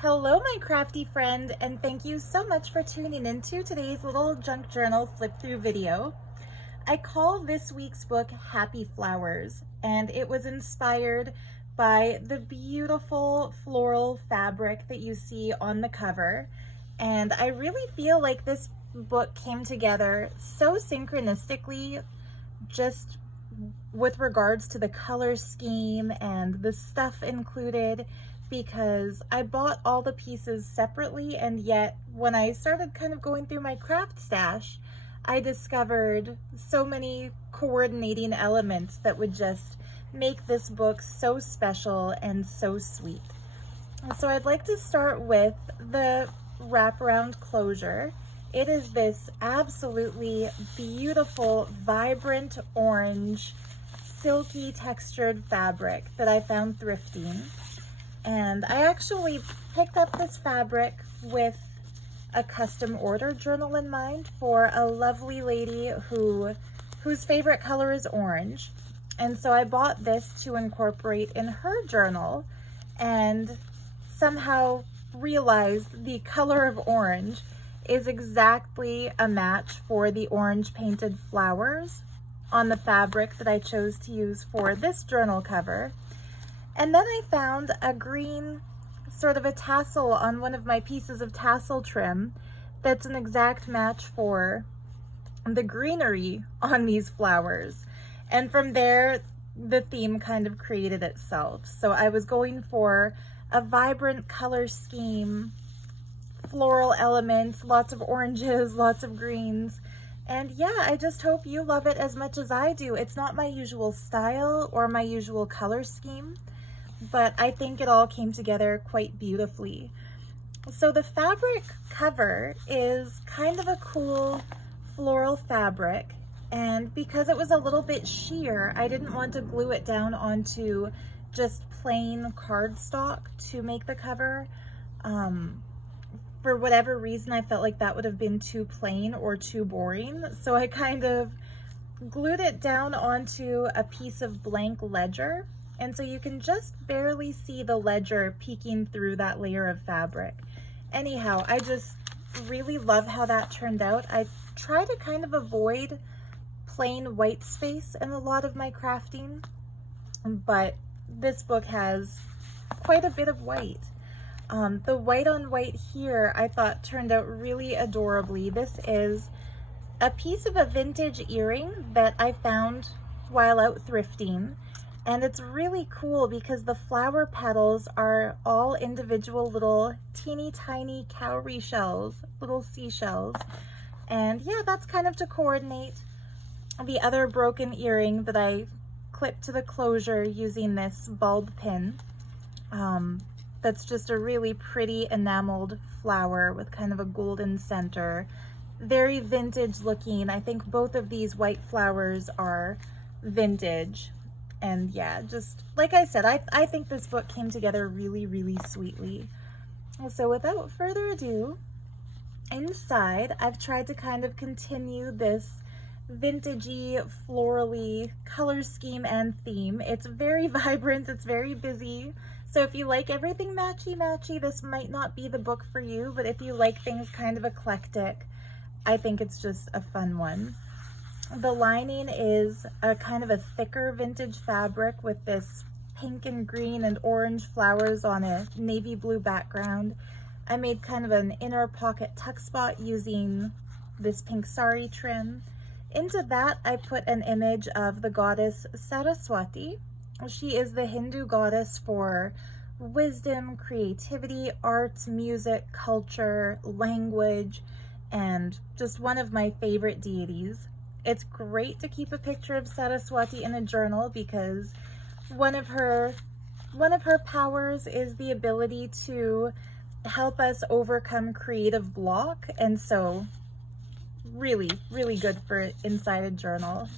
Hello, my crafty friend, and thank you so much for tuning into today's little junk journal flip through video. I call this week's book Happy Flowers, and it was inspired by the beautiful floral fabric that you see on the cover. And I really feel like this book came together so synchronistically, just with regards to the color scheme and the stuff included, because I bought all the pieces separately, and yet when I started kind of going through my craft stash, I discovered so many coordinating elements that would just make this book so special and so sweet. So I'd like to start with the wraparound closure. It is this absolutely beautiful, vibrant orange, silky textured fabric that I found thrifting. And I actually picked up this fabric with a custom order journal in mind for a lovely lady whose favorite color is orange. And so I bought this to incorporate in her journal, and somehow realized the color of orange is exactly a match for the orange painted flowers on the fabric that I chose to use for this journal cover. And then I found a green sort of a tassel on one of my pieces of tassel trim that's an exact match for the greenery on these flowers. And from there, the theme kind of created itself. So I was going for a vibrant color scheme, floral elements, lots of oranges, lots of greens. And yeah, I just hope you love it as much as I do. It's not my usual style or my usual color scheme, but I think it all came together quite beautifully. So the fabric cover is kind of a cool floral fabric, and because it was a little bit sheer, I didn't want to glue it down onto just plain cardstock to make the cover. For whatever reason, I felt like that would have been too plain or too boring, so I kind of glued it down onto a piece of blank ledger. And so you can just barely see the ledger peeking through that layer of fabric. Anyhow, I just really love how that turned out. I try to kind of avoid plain white space in a lot of my crafting, but this book has quite a bit of white. The white on white here I thought turned out really adorably. This is a piece of a vintage earring that I found while out thrifting. And it's really cool because the flower petals are all individual little teeny tiny cowrie shells, little seashells. And yeah, that's kind of to coordinate the other broken earring that I clipped to the closure using this bulb pin. That's just a really pretty enameled flower with kind of a golden center. Very vintage looking. I think both of these white flowers are vintage. And yeah, just like I said, I think this book came together really, really sweetly. So without further ado, inside I've tried to kind of continue this vintagey, florally color scheme and theme. It's very vibrant, it's very busy. So if you like everything matchy-matchy, this might not be the book for you, but if you like things kind of eclectic, I think it's just a fun one. The lining is a kind of a thicker vintage fabric with this pink and green and orange flowers on a navy blue background. I made kind of an inner pocket tuck spot using this pink sari trim. Into that, I put an image of the goddess Saraswati. She is the Hindu goddess for wisdom, creativity, arts, music, culture, language, and just one of my favorite deities. It's great to keep a picture of Saraswati in a journal because one of her powers is the ability to help us overcome creative block, and so really, really good for inside a journal.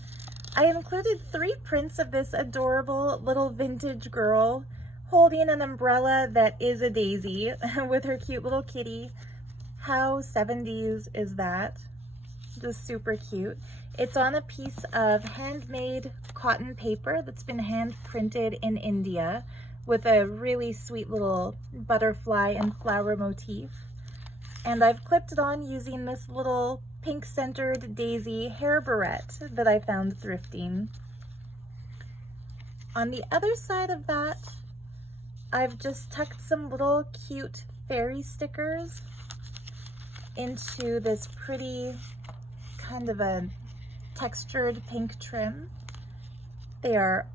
I included 3 prints of this adorable little vintage girl holding an umbrella that is a daisy with her cute little kitty. How 70s is that? Just super cute. It's on a piece of handmade cotton paper that's been hand printed in India with a really sweet little butterfly and flower motif. And I've clipped it on using this little pink centered daisy hair barrette that I found thrifting. On the other side of that, I've just tucked some little cute fairy stickers into this pretty kind of a textured pink trim. They are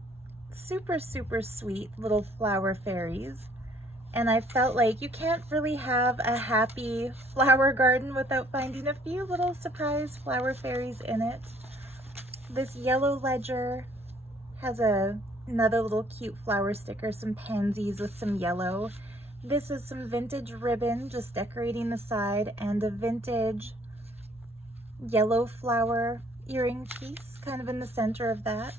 super, super sweet little flower fairies. And I felt like you can't really have a happy flower garden without finding a few little surprise flower fairies in it. This yellow ledger has another little cute flower sticker, some pansies with some yellow. This is some vintage ribbon just decorating the side, and a vintage yellow flower earring piece kind of in the center of that.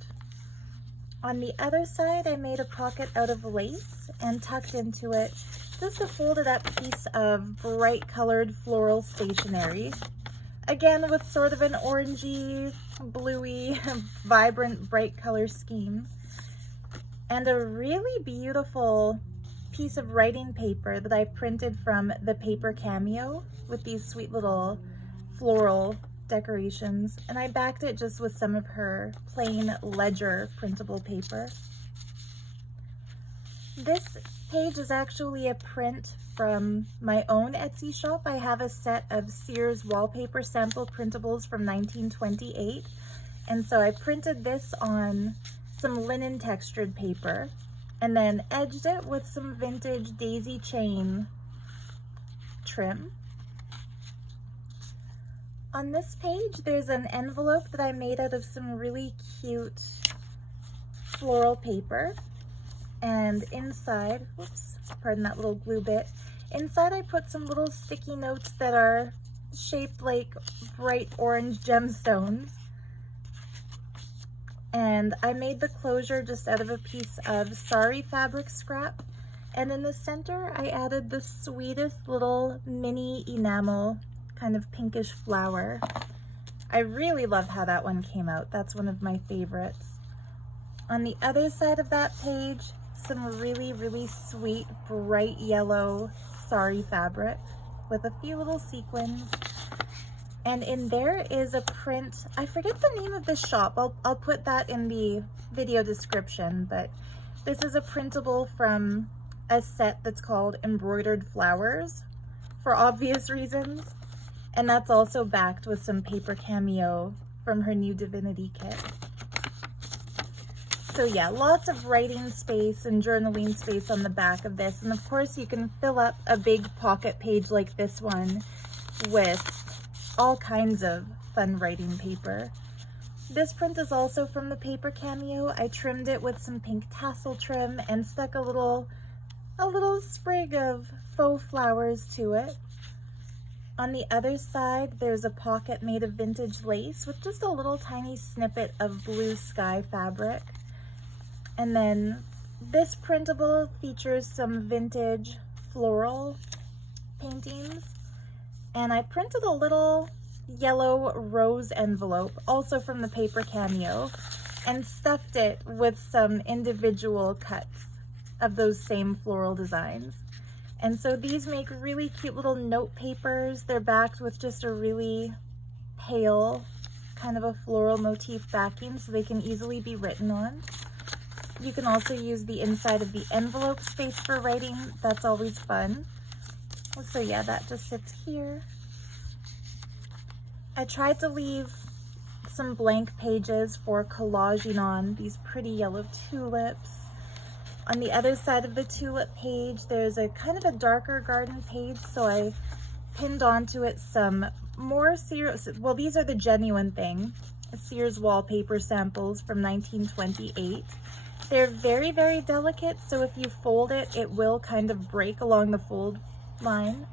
On the other side, I made a pocket out of lace and tucked into it just a folded up piece of bright colored floral stationery. Again, with sort of an orangey, bluey, vibrant, bright color scheme. And a really beautiful piece of writing paper that I printed from the paper Cameo with these sweet little floral decorations, and I backed it just with some of her plain ledger printable paper. This page is actually a print from my own Etsy shop. I have a set of Sears wallpaper sample printables from 1928, and so I printed this on some linen textured paper and then edged it with some vintage daisy chain trim. On this page, there's an envelope that I made out of some really cute floral paper. And inside, whoops, pardon that little glue bit, inside I put some little sticky notes that are shaped like bright orange gemstones. And I made the closure just out of a piece of sari fabric scrap. And in the center, I added the sweetest little mini enamel kind of pinkish flower. I really love how that one came out. That's one of my favorites. On the other side of that page, some really, really sweet bright yellow sari fabric with a few little sequins. And in there is a print. I forget the name of the shop. I'll put that in the video description, but this is a printable from a set that's called Embroidered Flowers for obvious reasons. And that's also backed with some paper Cameo from her new Divinity kit. So yeah, lots of writing space and journaling space on the back of this. And of course you can fill up a big pocket page like this one with all kinds of fun writing paper. This print is also from the paper Cameo. I trimmed it with some pink tassel trim and stuck a little sprig of faux flowers to it. On the other side, there's a pocket made of vintage lace with just a little tiny snippet of blue sky fabric. And then this printable features some vintage floral paintings. And I printed a little yellow rose envelope, also from the paper Cameo, and stuffed it with some individual cuts of those same floral designs. And so these make really cute little note papers. They're backed with just a really pale kind of a floral motif backing so they can easily be written on. You can also use the inside of the envelope space for writing. That's always fun. So yeah, that just sits here. I tried to leave some blank pages for collaging on these pretty yellow tulips. On the other side of the tulip page, there's a kind of a darker garden page, so I pinned onto it some more Sears, well, these are the genuine thing, Sears wallpaper samples from 1928. They're very, very delicate, so if you fold it, it will kind of break along the fold line.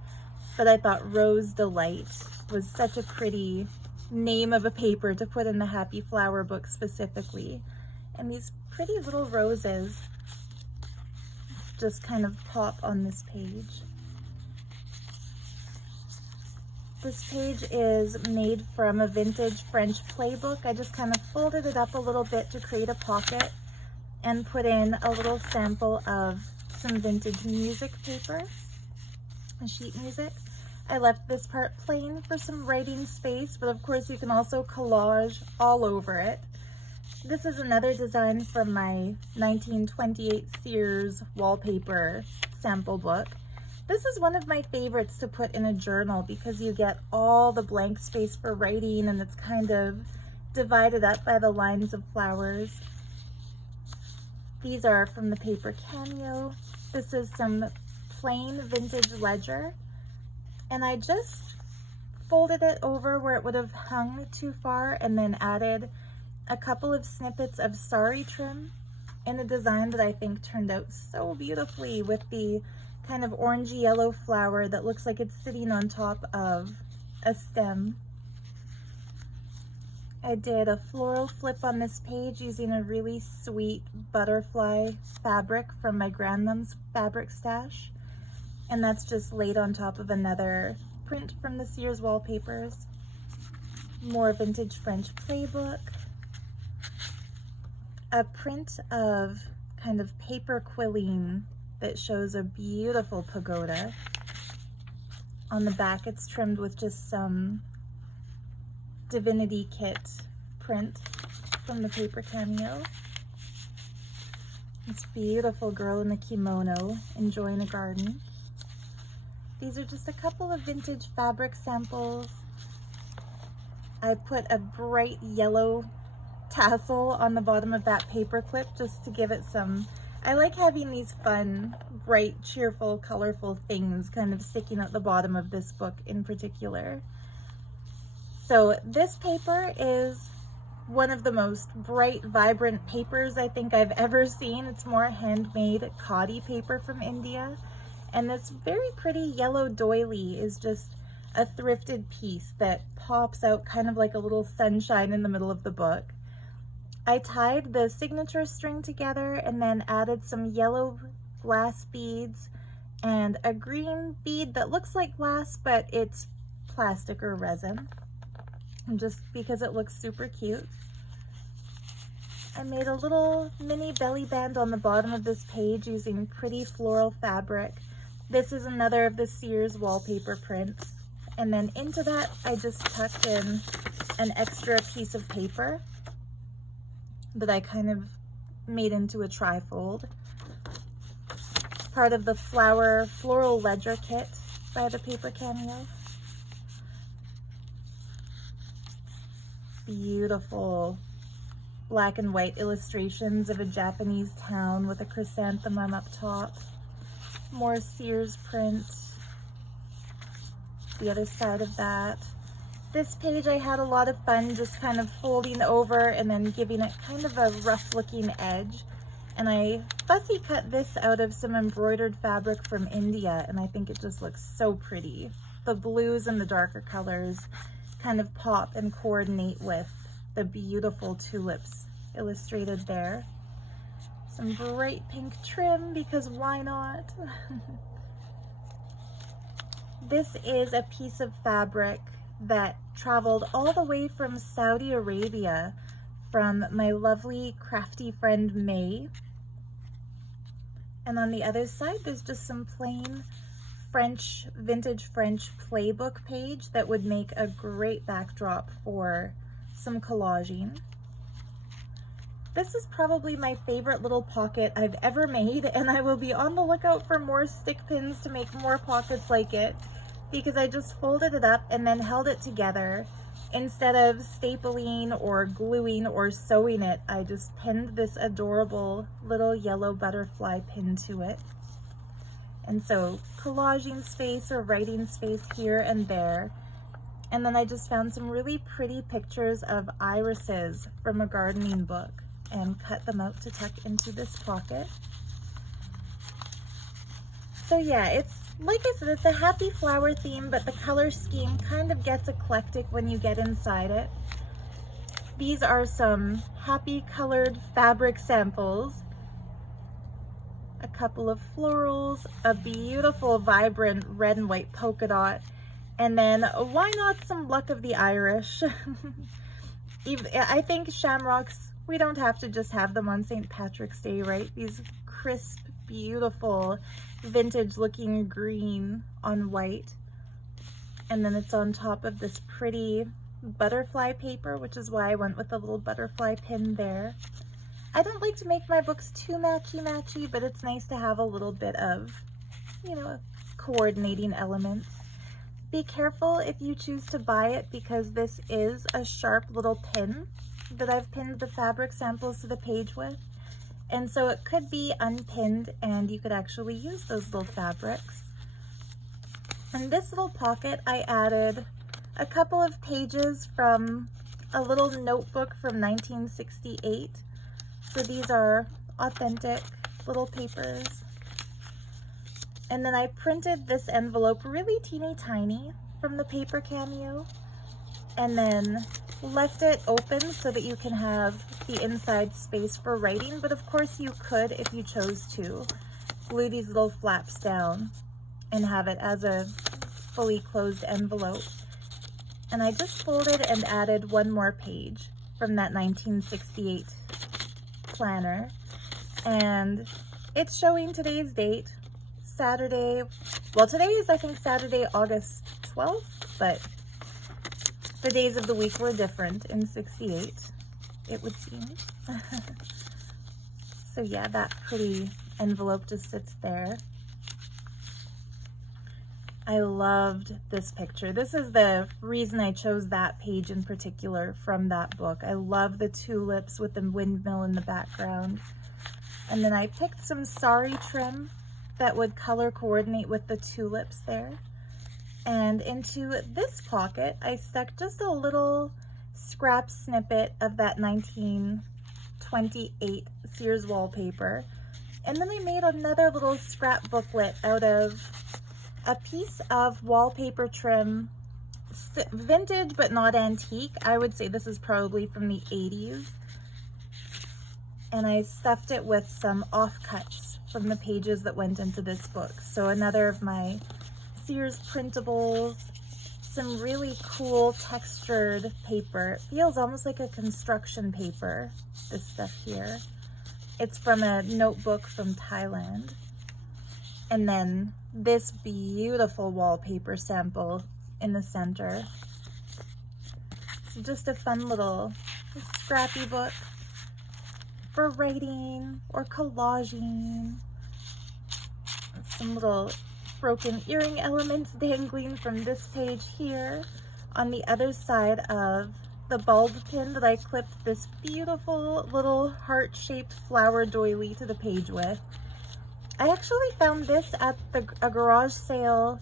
But I thought Rose Delight was such a pretty name of a paper to put in the Happy Flower book specifically. And these pretty little roses just kind of pop on this page. This page is made from a vintage French playbook. I just kind of folded it up a little bit to create a pocket and put in a little sample of some vintage music paper, sheet music. I left this part plain for some writing space, but of course you can also collage all over it. This is another design from my 1928 Sears wallpaper sample book. This is one of my favorites to put in a journal because you get all the blank space for writing and it's kind of divided up by the lines of flowers. These are from the paper Cameo. This is some plain vintage ledger, and I just folded it over where it would have hung too far and then added a couple of snippets of sari trim in a design that I think turned out so beautifully with the kind of orangey yellow flower that looks like it's sitting on top of a stem. I did a floral flip on this page using a really sweet butterfly fabric from my grandmom's fabric stash. And that's just laid on top of another print from the Sears wallpapers. More vintage French playbook. A print of kind of paper quilling that shows a beautiful pagoda. On the back it's trimmed with just some Divinity Kit print from the paper Cameo. This beautiful girl in a kimono enjoying a garden. These are just a couple of vintage fabric samples. I put a bright yellow tassel on the bottom of that paper clip just to give it some, I like having these fun, bright, cheerful, colorful things kind of sticking at the bottom of this book in particular. So this paper is one of the most bright, vibrant papers I think I've ever seen. It's more handmade khadi paper from India. And this very pretty yellow doily is just a thrifted piece that pops out kind of like a little sunshine in the middle of the book. I tied the signature string together and then added some yellow glass beads and a green bead that looks like glass, but it's plastic or resin, just because it looks super cute. I made a little mini belly band on the bottom of this page using pretty floral fabric. This is another of the Sears wallpaper prints. And then into that, I just tucked in an extra piece of paper that I kind of made into a trifold. Part of the floral ledger kit by the paper Cameo. Beautiful black and white illustrations of a Japanese town with a chrysanthemum up top. More Sears print. The other side of that. This page I had a lot of fun just kind of folding over and then giving it kind of a rough looking edge. And I fussy cut this out of some embroidered fabric from India, and I think it just looks so pretty. The blues and the darker colors kind of pop and coordinate with the beautiful tulips illustrated there. Some bright pink trim, because why not? This is a piece of fabric that traveled all the way from Saudi Arabia from my lovely crafty friend May. And on the other side, there's just some plain French, vintage French playbook page that would make a great backdrop for some collaging. This is probably my favorite little pocket I've ever made, and I will be on the lookout for more stick pins to make more pockets like it, because I just folded it up and then held it together. Instead of stapling or gluing or sewing it, I just pinned this adorable little yellow butterfly pin to it. And so collaging space or writing space here and there. And then I just found some really pretty pictures of irises from a gardening book and cut them out to tuck into this pocket. So yeah, it's like I said, it's a happy flower theme, but the color scheme kind of gets eclectic when you get inside it. These are some happy colored fabric samples. A couple of florals, a beautiful vibrant red and white polka dot, and then why not some Luck of the Irish? I think shamrocks we don't have to just have them on St. Patrick's Day, right? These crisp, beautiful, vintage looking green on white. And then it's on top of this pretty butterfly paper, which is why I went with the little butterfly pin there. I don't like to make my books too matchy-matchy, but it's nice to have a little bit of, you know, coordinating elements. Be careful if you choose to buy it, because this is a sharp little pin that I've pinned the fabric samples to the page with. And so it could be unpinned and you could actually use those little fabrics. In this little pocket, I added a couple of pages from a little notebook from 1968. So these are authentic little papers. And then I printed this envelope really teeny tiny from the paper Cameo, and then left it open so that you can have the inside space for writing. But of course you could, if you chose to, glue these little flaps down and have it as a fully closed envelope. And I just folded and added one more page from that 1968 planner, and it's showing today's date, Saturday. Well, today is, I think, Saturday, August 12th, but the days of the week were different in 68, it would seem. So yeah, that pretty envelope just sits there. I loved this picture. This is the reason I chose that page in particular from that book. I love the tulips with the windmill in the background. And then I picked some sari trim that would color coordinate with the tulips there. And into this pocket, I stuck just a little scrap snippet of that 1928 Sears wallpaper. And then I made another little scrap booklet out of a piece of wallpaper trim, vintage but not antique. I would say this is probably from the 80s. And I stuffed it with some offcuts from the pages that went into this book. So another of my Sears printables, some really cool textured paper. It feels almost like a construction paper, this stuff here. It's from a notebook from Thailand. And then this beautiful wallpaper sample in the center. So just a fun little scrappy book for writing or collaging. Some little broken earring elements dangling from this page here. On the other side of the bulb pin that I clipped this beautiful little heart-shaped flower doily to the page with. I actually found this at a garage sale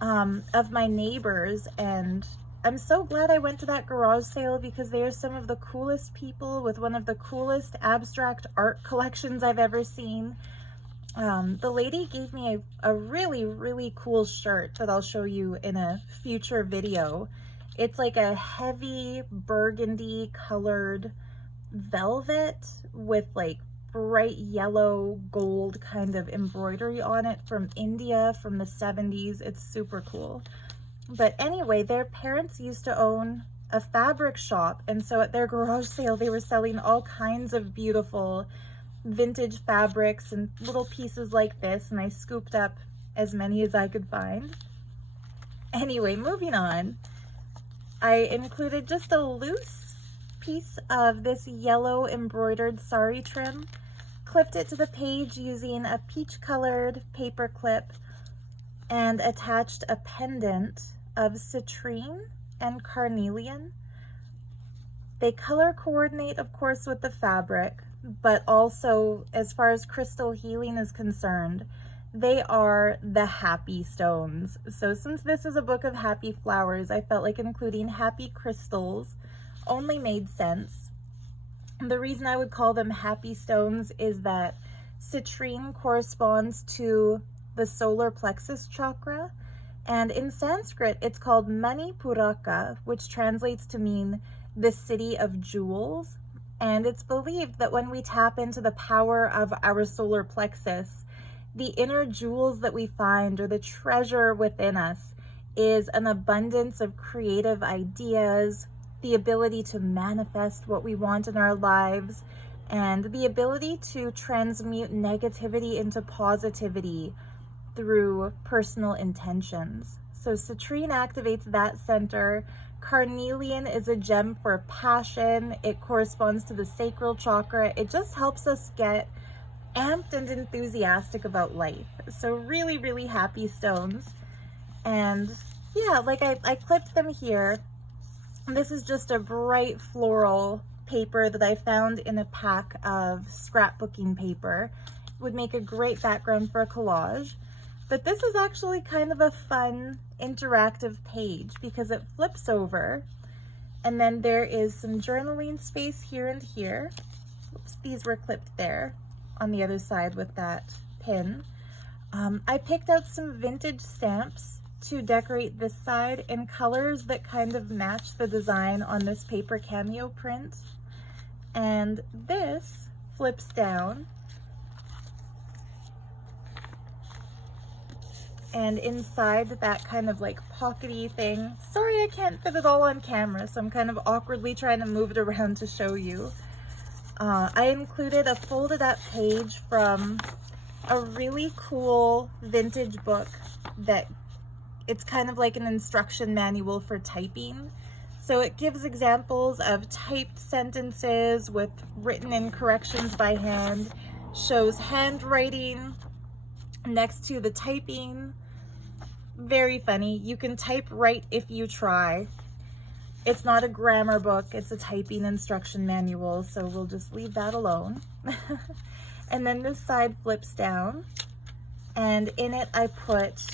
of my neighbors, and I'm so glad I went to that garage sale because they are some of the coolest people with one of the coolest abstract art collections I've ever seen. The lady gave me a really, really cool shirt that I'll show you in a future video. It's like a heavy burgundy colored velvet with like bright yellow gold kind of embroidery on it from India from the 70s. It's super cool. But anyway, their parents used to own a fabric shop, and so at their garage sale they were selling all kinds of beautiful vintage fabrics and little pieces like this, and I scooped up as many as I could find. Anyway, moving on, I included just a loose piece of this yellow embroidered sari trim, clipped it to the page using a peach colored paper clip, and attached a pendant of citrine and carnelian. They color coordinate, of course, with the fabric, but also as far as crystal healing is concerned, they are the happy stones. So since this is a book of happy flowers, I felt like including happy crystals only made sense. The reason I would call them happy stones is that citrine corresponds to the solar plexus chakra, and in Sanskrit it's called Manipuraka, which translates to mean the city of jewels. And it's believed that when we tap into the power of our solar plexus, the inner jewels that we find, or the treasure within us, is an abundance of creative ideas, the ability to manifest what we want in our lives, and the ability to transmute negativity into positivity through personal intentions. So citrine activates that center. Carnelian is a gem for passion. It corresponds to the sacral chakra. It just helps us get amped and enthusiastic about life. So really, really happy stones. And yeah, like I clipped them here. This is just a bright floral paper that I found in a pack of scrapbooking paper. Would make a great background for a collage. But this is actually kind of a fun interactive page because it flips over, and then there is some journaling space here and here. Oops, these were clipped there on the other side with that pin. I picked out some vintage stamps to decorate this side in colors that kind of match the design on this paper Cameo print. And this flips down, and inside that kind of like pockety thing. Sorry, I can't fit it all on camera, so I'm kind of awkwardly trying to move it around to show you. I included a folded up page from a really cool vintage book that it's kind of like an instruction manual for typing. So it gives examples of typed sentences with written in corrections by hand, shows handwriting next to the typing. Very funny. You can type right if you try. It's not a grammar book, it's a typing instruction manual, so we'll just leave that alone. And then this side flips down, and in it I put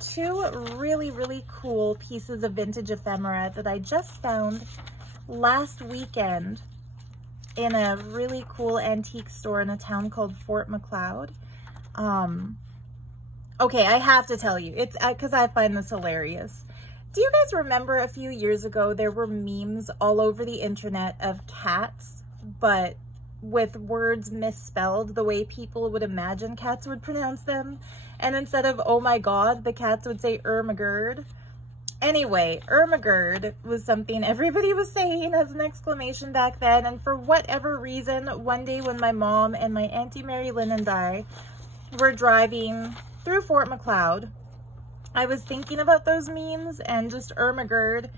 two really, really cool pieces of vintage ephemera that I just found last weekend in a really cool antique store in a town called Fort McLeod. Okay, I have to tell you, it's because I find this hilarious. Do you guys remember a few years ago there were memes all over the internet of cats, but with words misspelled the way people would imagine cats would pronounce them? And instead of oh my god, the cats would say Ermagerd. Anyway, Ermagerd was something everybody was saying as an exclamation back then, and for whatever reason, one day when my mom and my Auntie Mary Lynn and I were driving through Fort McLeod, I was thinking about those memes, and just Ermagerd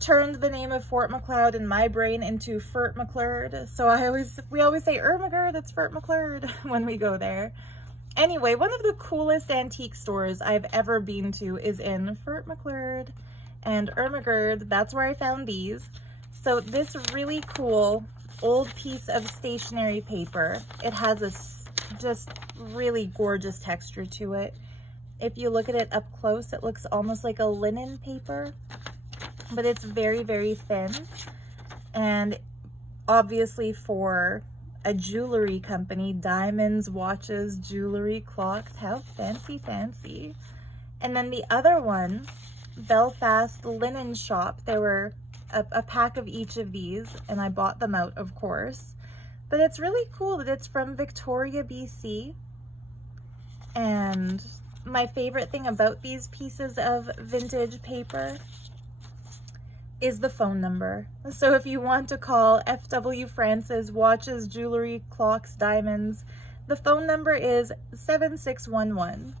turned the name of Fort McLeod in my brain into Furt McLeod. So we always say Ermagerd, it's Furt McLeod when we go there. Anyway, one of the coolest antique stores I've ever been to is in Furt McLeod, and Ermagerd, that's where I found these. So this really cool old piece of stationery paper, it has a just really gorgeous texture to it. If you look at it up close, it looks almost like a linen paper, but it's very, very thin. And obviously for a jewelry company, diamonds, watches, jewelry, clocks, how fancy, fancy. And then the other one, Belfast Linen Shop, there were a pack of each of these, and I bought them out, of course. But it's really cool that it's from Victoria, BC. And my favorite thing about these pieces of vintage paper is the phone number. So if you want to call FW Francis Watches, Jewelry, Clocks, Diamonds, the phone number is 7611.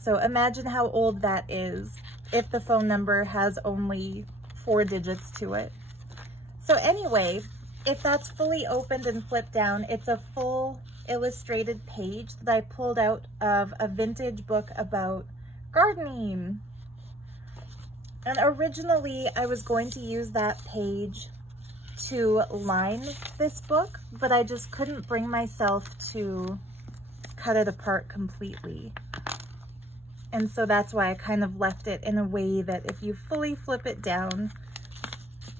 So imagine how old that is if the phone number has only 4 digits to it. So anyway, if that's fully opened and flipped down, it's a full illustrated page that I pulled out of a vintage book about gardening. And originally I was going to use that page to line this book, but I just couldn't bring myself to cut it apart completely. And so that's why I kind of left it in a way that if you fully flip it down,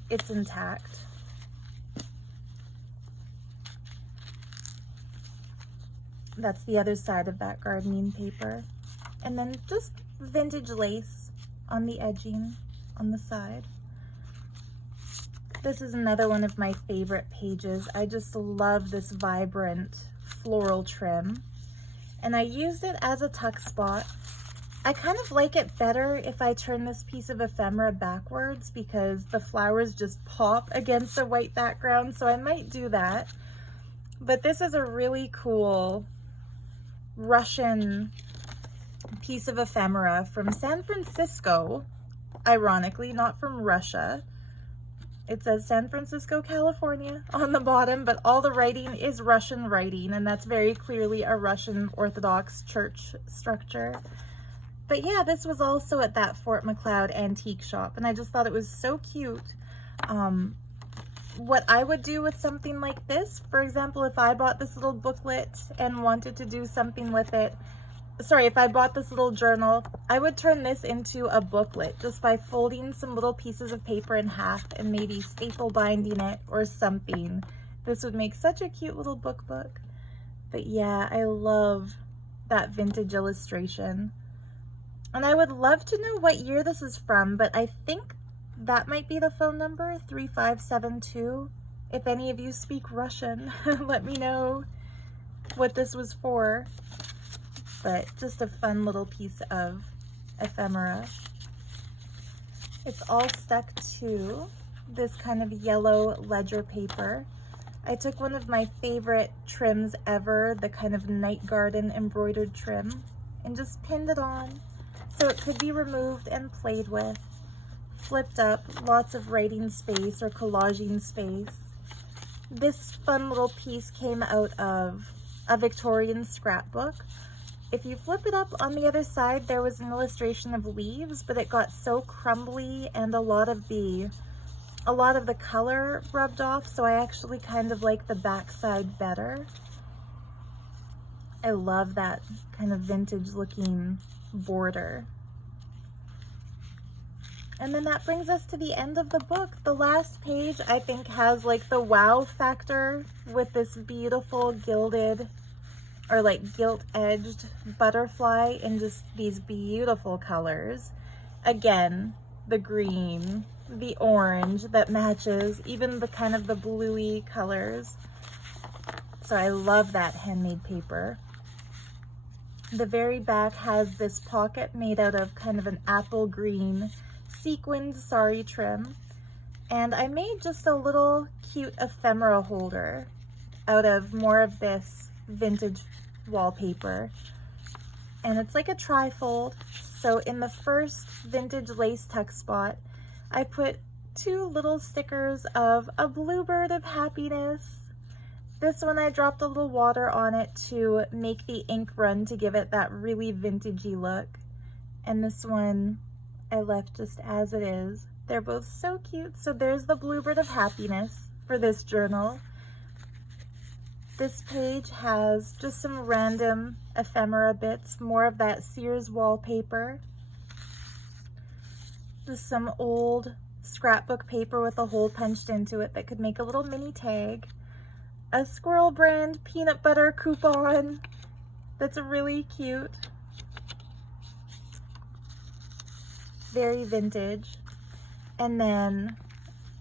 it's intact. That's the other side of that gardening paper. And then just vintage lace on the edging on the side. This is another one of my favorite pages. I just love this vibrant floral trim. And I used it as a tuck spot I kind of like it better if I turn this piece of ephemera backwards because the flowers just pop against a white background, so I might do that. But this is a really cool Russian piece of ephemera from San Francisco, ironically, not from Russia. It says San Francisco, California on the bottom, but all the writing is Russian writing, and that's very clearly a Russian Orthodox church structure. But yeah, this was also at that Fort McLeod antique shop, and I just thought it was so cute. What I would do with something like this, for example, if I bought this little booklet and wanted to do something with it, sorry, if I bought this little journal, I would turn this into a booklet just by folding some little pieces of paper in half and maybe staple binding it or something. This would make such a cute little book. But yeah, I love that vintage illustration. And I would love to know what year this is from, but I think that might be the phone number, 3572. If any of you speak Russian, let me know what this was for. But just a fun little piece of ephemera. It's all stuck to this kind of yellow ledger paper. I took one of my favorite trims ever, the kind of night garden embroidered trim, and just pinned it on so it could be removed and played with. Flipped up, lots of writing space or collaging space. This fun little piece came out of a Victorian scrapbook. If you flip it up on the other side, there was an illustration of leaves, but it got so crumbly and a lot of the color rubbed off, so I actually kind of like the back side better. I love that kind of vintage looking border. And then that brings us to the end of the book. The last page, I think, has like the wow factor with this beautiful gilded or like gilt-edged butterfly in just these beautiful colors. Again, the green, the orange that matches, even the kind of the bluey colors. So I love that handmade paper. The very back has this pocket made out of kind of an apple green sequined sari trim, and I made just a little cute ephemera holder out of more of this vintage wallpaper, and it's like a trifold. So in the first vintage lace tuck spot, I put two little stickers of a bluebird of happiness. This one I dropped a little water on it to make the ink run to give it that really vintagey look, and this one I left just as it is. They're both so cute. So there's the bluebird of happiness for this journal. This page has just some random ephemera bits, more of that Sears wallpaper. Just some old scrapbook paper with a hole punched into it that could make a little mini tag. A Squirrel brand peanut butter coupon that's really cute. Very vintage. And then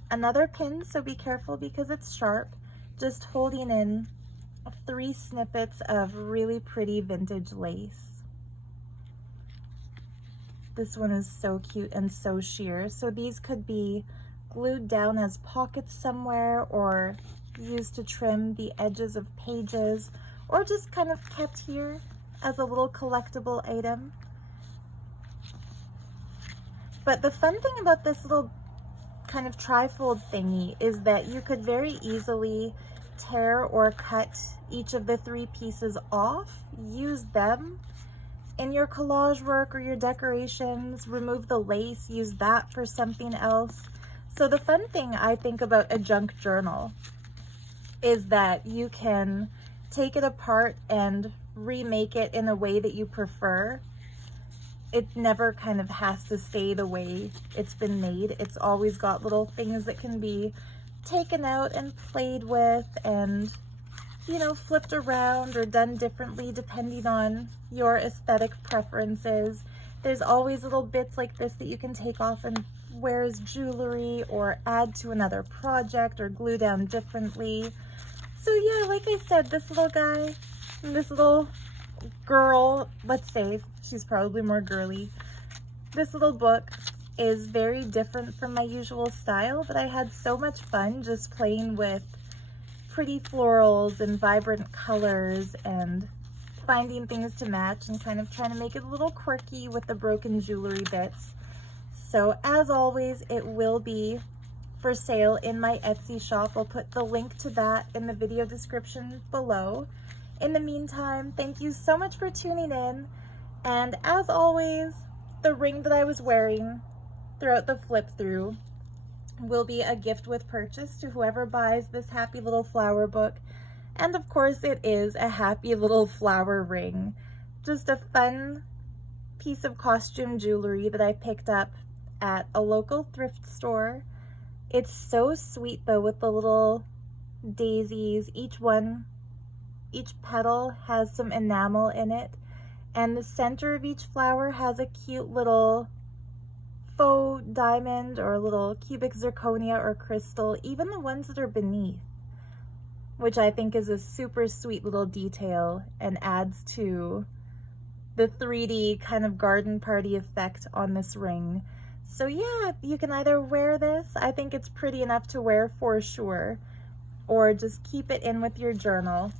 another pin, so be careful because it's sharp, just holding in 3 snippets of really pretty vintage lace. This one is so cute and so sheer. So these could be glued down as pockets somewhere, or used to trim the edges of pages, or just kind of kept here as a little collectible item. But the fun thing about this little kind of trifold thingy is that you could very easily tear or cut each of the 3 pieces off, use them in your collage work or your decorations, remove the lace, use that for something else. So the fun thing I think about a junk journal is that you can take it apart and remake it in a way that you prefer. It never kind of has to stay the way it's been made. It's always got little things that can be taken out and played with and, you know, flipped around or done differently depending on your aesthetic preferences. There's always little bits like this that you can take off and wear as jewelry or add to another project or glue down differently. So yeah, like I said, this little guy, this little girl, let's say she's probably more girly. This little book is very different from my usual style, but I had so much fun just playing with pretty florals and vibrant colors and finding things to match and kind of trying to make it a little quirky with the broken jewelry bits. So as always, it will be for sale in my Etsy shop. I'll put the link to that in the video description below. In the meantime, thank you so much for tuning in. And as always, the ring that I was wearing throughout the flip through will be a gift with purchase to whoever buys this happy little flower book. And of course it is a happy little flower ring. Just a fun piece of costume jewelry that I picked up at a local thrift store. It's so sweet though, with the little daisies. Each petal has some enamel in it, and the center of each flower has a cute little faux diamond or a little cubic zirconia or crystal, even the ones that are beneath, which I think is a super sweet little detail and adds to the 3D kind of garden party effect on this ring. So yeah, you can either wear this, I think it's pretty enough to wear for sure, or just keep it in with your journal.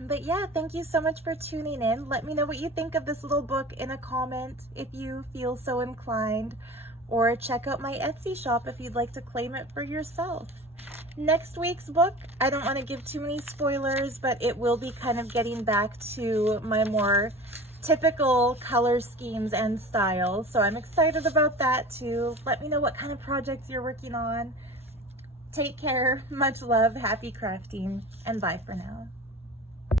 But yeah, thank you so much for tuning in. Let me know what you think of this little book in a comment if you feel so inclined, or check out my Etsy shop if you'd like to claim it for yourself. Next week's book, I don't want to give too many spoilers, but it will be kind of getting back to my more typical color schemes and style. So I'm excited about that too. Let me know what kind of projects you're working on. Take care, much love, happy crafting, and bye for now.